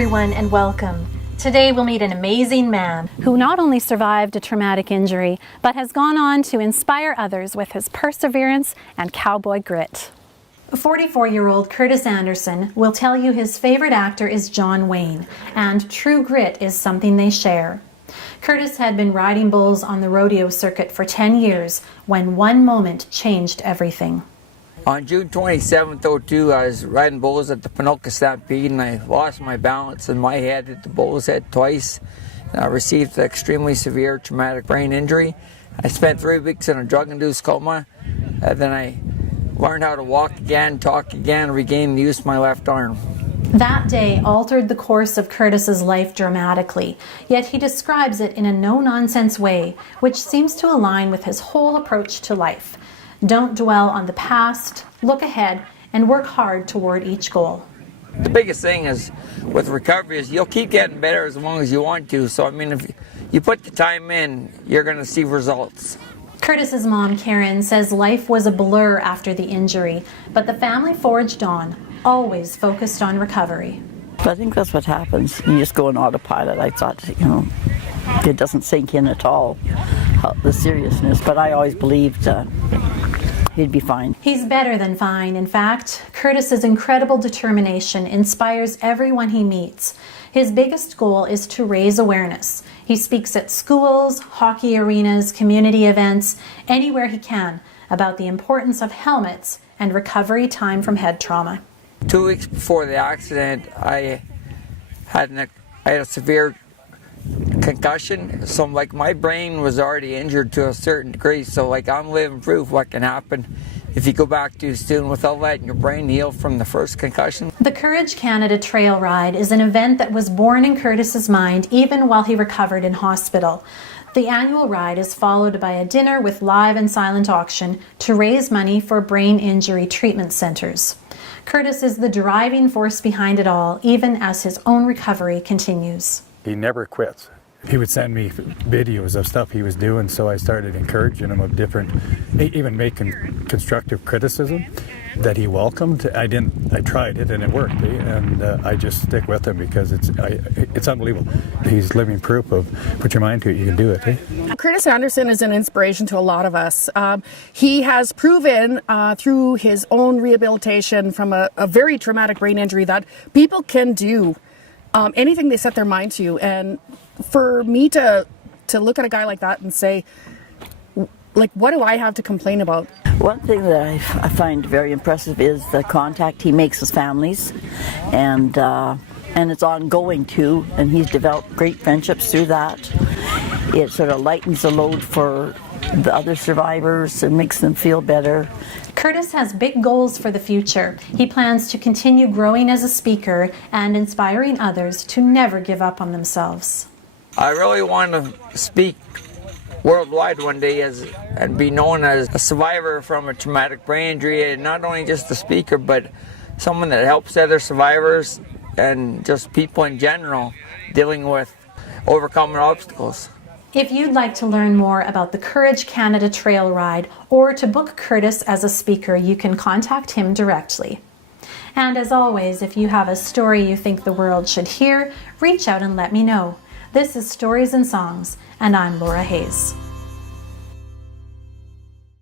everyone, and welcome. Today we'll meet an amazing man who not only survived a traumatic injury, but has gone on to inspire others with his perseverance and cowboy grit. 44-year-old Curtis Anderson will tell you his favorite actor is John Wayne, and true grit is something they share. Curtis had been riding bulls on the rodeo circuit for 10 years when one moment changed everything. On June 27th, 2002, I was riding bulls at the Ponoka Stampede and I lost my balance and my head hit the bull's head twice. And I received an extremely severe traumatic brain injury. I spent 3 weeks in a drug-induced coma. Then I learned how to walk again, talk again, regain the use of my left arm. That day altered the course of Curtis's life dramatically, yet he describes it in a no-nonsense way, which seems to align with his whole approach to life. Don't dwell on the past, look ahead, and work hard toward each goal. The biggest thing is with recovery is you'll keep getting better as long as you want to. So I mean, if you put the time in, you're going to see results. Curtis's mom, Karen, says life was a blur after the injury, but the family forged on, always focused on recovery. I think that's what happens. You just go on autopilot. I thought, it doesn't sink in at all, the seriousness, but I always believed he'd be fine. He's better than fine. In fact, Curtis's incredible determination inspires everyone he meets. His biggest goal is to raise awareness. He speaks at schools, hockey arenas, community events, anywhere he can, about the importance of helmets and recovery time from head trauma. 2 weeks before the accident, I had a severe concussion, so my brain was already injured to a certain degree, so I'm living proof what can happen if you go back too soon without letting your brain heal from the first concussion. The Courage Canada Trail Ride is an event that was born in Curtis's mind even while he recovered in hospital. The annual ride is followed by a dinner with live and silent auction to raise money for brain injury treatment centers. Curtis is the driving force behind it all, even as his own recovery continues. He never quits. He would send me videos of stuff he was doing, so I started encouraging him of different, even making constructive criticism that he welcomed. I tried it and it worked, and I just stick with him because it's unbelievable. He's living proof of put your mind to it, you can do it. Curtis Anderson is an inspiration to a lot of us. He has proven through his own rehabilitation from a very traumatic brain injury that people can do anything they set their mind to. And for me to look at a guy like that and say, what do I have to complain about? One thing that I find very impressive is the contact he makes with families, and it's ongoing too, and he's developed great friendships through that. It sort of lightens the load for the other survivors and makes them feel better. Curtis has big goals for the future. He plans to continue growing as a speaker and inspiring others to never give up on themselves. I really want to speak worldwide one day and be known as a survivor from a traumatic brain injury, and not only just a speaker, but someone that helps other survivors and just people in general dealing with overcoming obstacles. If you'd like to learn more about the Courage Canada Trail Ride or to book Curtis as a speaker, you can contact him directly. And as always, if you have a story you think the world should hear, reach out and let me know. This is Stories and Songs, and I'm Laura Hayes.